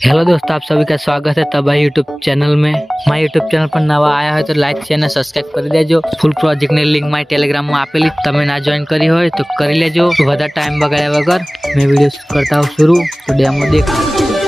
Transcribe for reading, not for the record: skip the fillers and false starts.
Hello दोस्तों, आप सभी का स्वागत है तबाही यूट्यूब चैनल में। माय यूट्यूब चैनल पर नवा आया है तो लाइक शेयर અને સબસ્ક્રાઇબ કરી દેજો। ફૂલ પ્રોજેક્ટની લિંક માય ટેલિગ્રામમાં આપેલી, તમે ના જોઈન કરી હોય તો કરી લેજો। વધારે ટાઈમ બગાડ્યા વગર મેં વિડીયો કરતા હું શરૂ, તો ડેમો દેખો।